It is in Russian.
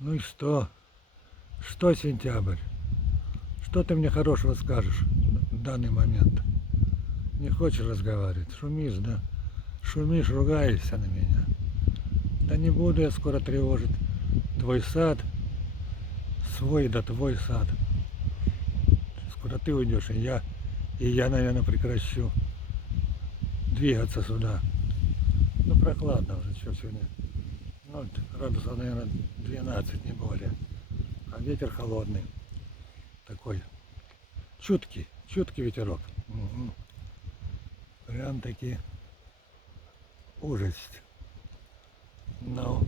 Ну и что? Что сентябрь? Что ты мне хорошего скажешь в данный момент? Не хочешь разговаривать? Шумишь, да? Шумишь, ругаешься на меня. Да не буду я скоро тревожить твой сад, свой да твой сад. Скоро ты уйдешь, и я, наверное, прекращу двигаться сюда. Ну, прохладно уже, что сегодня? Ну, градусов, наверное, 12, не более. А ветер холодный. Такой чуткий ветерок. Угу. Прям таки ужас. Ну,